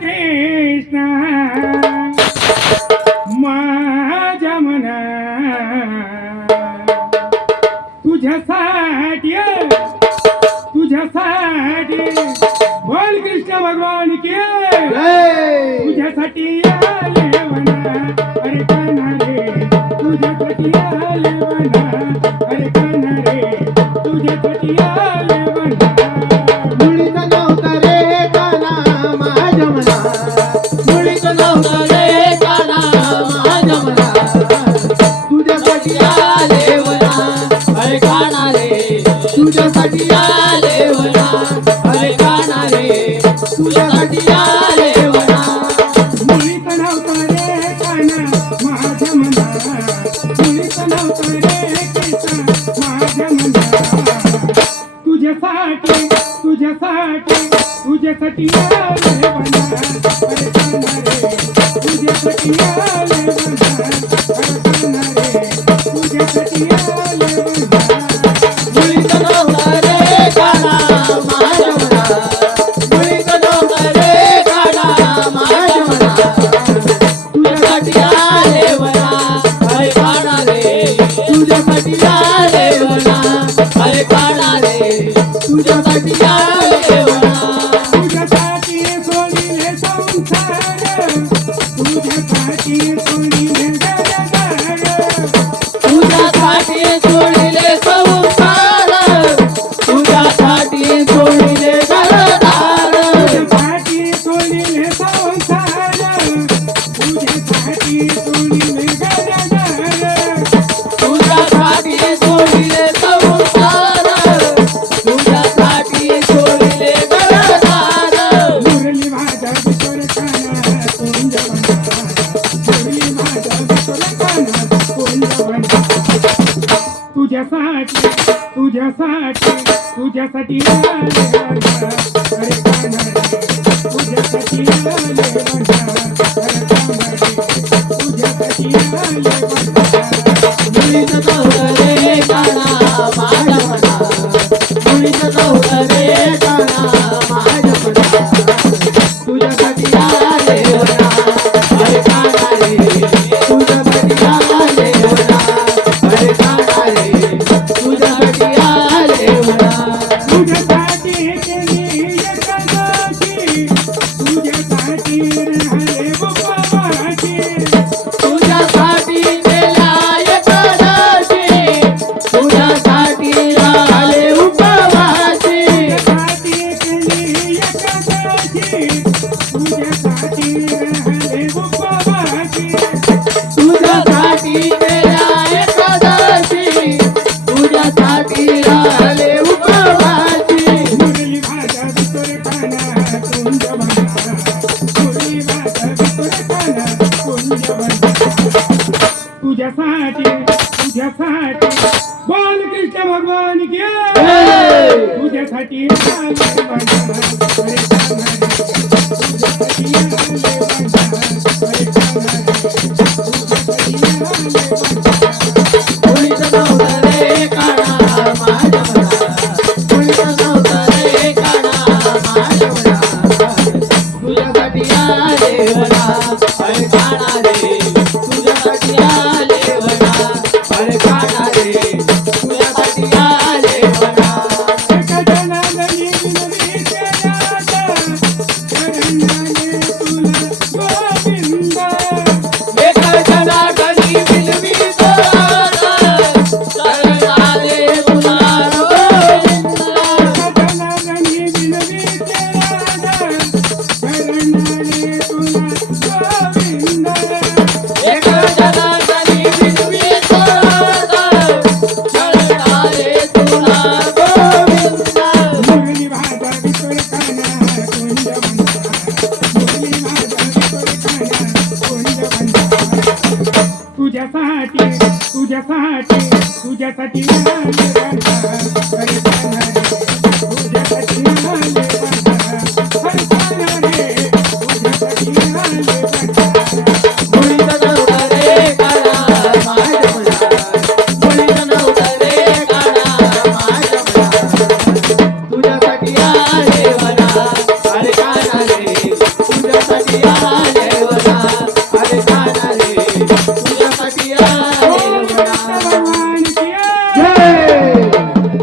कृष्ण माझ्या मना तुझ्यासाठी बोल कृष्ण भगवान की तुझ्यासाठी आले वना अरे कान्हा रे तुझ्यासाठी आले वना अरे कान्हा रे तुझ्यासाठी आले वना मुळीच नव्हता रे कान्हा माझ्या मना मुळीच नव्हता रे कान्हा माझ्या मना तुझ्यासाठी आले वना अरे कान्हा रे तुझ्यासाठी आले वना अरे कान्हा रे तुझ्यासाठी आले वना मुळीच नव्हता रे कान्हा माझ्या मना मुळीच नव्हता रे कृष्ण माझ्या मना तुझ्यासाठी आले वना अरे कान्हा रे तुझ्यासाठी आले वना अरे कान्हा रे तुझ्यासाठी आले वना मुळीच नव्हता रे कान्हा माझ्या मना मुळीच नव्हता रे कान्हा माझ्या मना तुझ्यासाठी आले वना अरे कान्हा रे तुझ्यासाठी आले वना अरे कान्हा रे तुझ्यासाठी आले वना तुझ्यासाठी सोडिले संसार तुझ्यासाठी सोडिले जगदार तुझ्यासाठी सोडिले संसार तुझ्यासाठी सोडिले घरदार तुझ्यासाठी सोडिले संसार तुझ्यासाठी सोडिले जगदार तुझ्यासाठी सोडिले संसार तुझ्यासाठी सोडिले घरदार मुरली माझ्या विठ्ठल कान्हा कुंजवना मुरली माझ्या विठ्ठल कान्हा कुंजवना तुझ्यासाठी आले वना अरे कान्हा रे तुझ्यासाठी आले वना अरे कान्हा रे तुझ्यासाठी आले वना मुळीच नव्हतं रे कान्हा माझ्या मना मुळीच नव्हतं रे कान्हा माझ्या मना तुझ्यासाठी आले वना अरे कान्हा रे तुझ्यासाठी आले वना अरे कान्हा रे तुझ्यासाठी आले वना तुझ्यासाठी केली एकादशी तुझ्यासाठी राहिले उपवासी तुझ्यासाठी गेला एकादशी तुझ्यासाठी राहिले उपवासी तुझ्यासाठी केली एकादशी तुझ्यासाठी राहिले उपवासी तुझ्यासाठी गेला एकादशी तुझ्यासाठी राहिले उपवासी मुरली माझ्या विठ्ठल कान्हा कुंजवना मुरली माझ्या विठ्ठल कान्हा कुंजवना तुझ्यासाठी बोल कृष्ण भगवान की तुझ्यासाठी आले वना अरे कान्हा रे तुझ्यासाठी आले वना अरे कान्हा रे तुझ्यासाठी आले वना मुळीच नव्हतं रे कान्हा माझ्या मना मुळीच नव्हतं रे कान्हा माझ्या मना तुझ्यासाठी आले वना अरे कान्हा रे तुझ्यासाठी आले वना अरे कान्हा रे तुझ्यासाठी आले वना एका जनांनी विनवी केल्याचा करण्याने तुला गोविंद एका जनार्दनी विनवी तोरा शरणाले तुला गोविंद एका जनांनी विनवी केल्याचा करण्याने तुला गोविंद एका जनार्दनी विनवी तोरा शरणाले तुला गोविंद मुरली माझा विठ्ठल कान्हा कुंजवना मुरली माझा विठ्ठल कान्हा कुंजवना तुझ्यासाठी आले वना अरे कान्हा